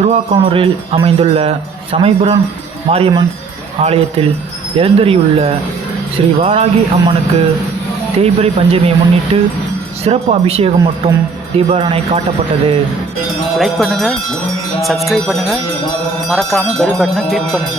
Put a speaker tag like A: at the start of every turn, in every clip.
A: திருவாக்கோணூரில் அமைந்துள்ள சமயபுரம் மாரியம்மன் ஆலயத்தில் எழுந்தறியுள்ள ஸ்ரீ வாராகி அம்மனுக்கு தேய்பிரை பஞ்சமியை முன்னிட்டு சிறப்பு அபிஷேகம் மற்றும் தீபாரணை காட்டப்பட்டது. லைக் பண்ணுங்கள் சப்ஸ்கிரைப் பண்ணுங்கள் மறக்காமல் பெல் பட்டனை கிளிக்
B: பண்ணுங்க.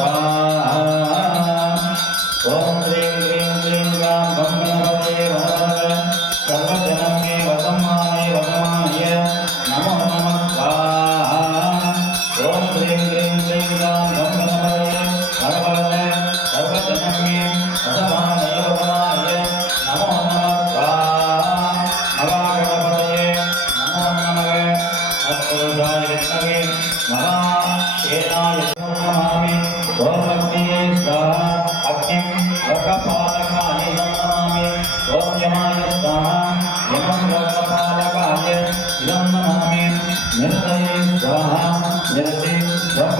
B: 감사합니다.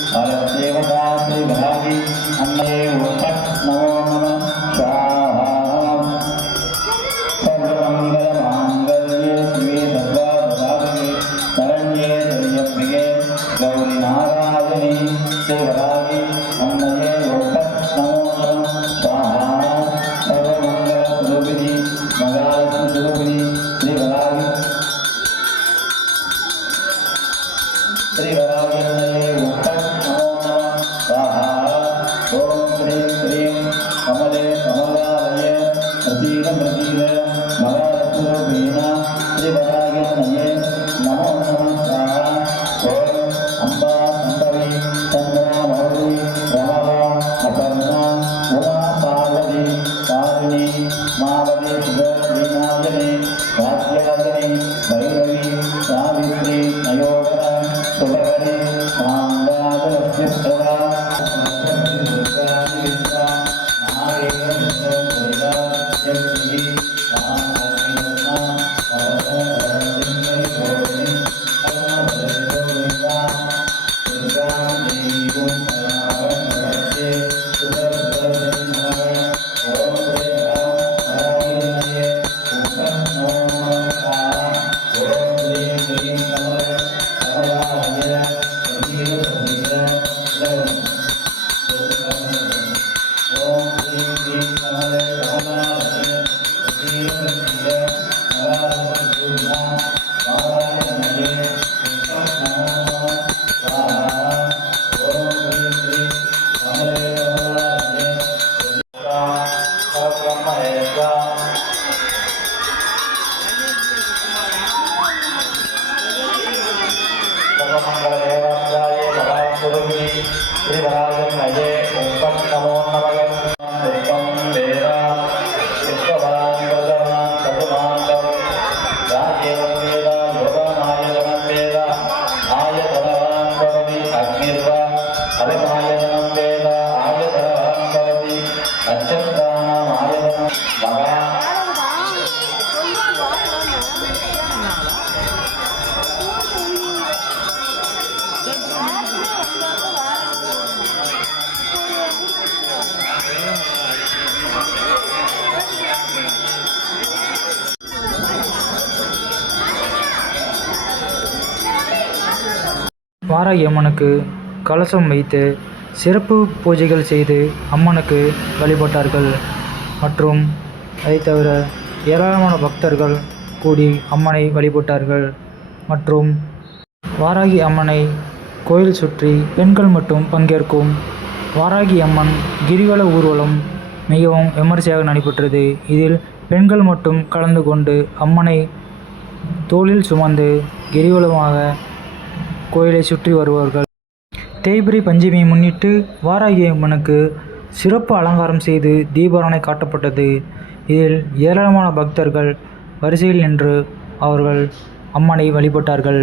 B: परदेवताभिभागी अन्ने उत्तट नमो नमः। स्वाहा। सर्वमङ्गलमाङ्गल्ये शिवे सर्वाधारणे शरण्ये त्र्यम्बिके गौरीनारायणी शिवरागी கமலே ஸ்ரீம் கமலே கமலாலய பிரசீத பிரசீத மகாலட்சுமோ வீணா ஸ்ரீ வராகிரமயே நமோ நமஸ்கார ஓம் அம்பா சந்தவி சந்தனா மௌரி ரமலா அபர்ணா உமா மாவ Thank you.
A: வாராகி அம்மனுக்கு கலசம் வைத்து சிறப்பு பூஜைகள் செய்து அம்மனுக்கு வழிபட்டார்கள். மற்றும் அதை தவிர ஏராளமான பக்தர்கள் கூடி அம்மனை வழிபட்டார்கள். மற்றும் வாராகி அம்மனை கோயில் சுற்றி பெண்கள் மட்டும் பங்கேற்கும் வாராகி அம்மன் கிரிவல ஊர்வலம் மிகவும் விமரிசையாக நடைபெற்றது. இதில் பெண்கள் மட்டும் கலந்து கொண்டு அம்மனை தோளில் சுமந்து கிரிவலமாக கோயிலை சுற்றி வருவார்கள் தேய்பிரி பஞ்சமியை முன்னிட்டு வாராகி அம்மனுக்கு சிறப்பு அலங்காரம் செய்து தீபாரணை காட்டப்பட்டது. இதில் ஏராளமான பக்தர்கள் வரிசையில் நின்று அவர்கள் அம்மனை வழிபட்டார்கள்.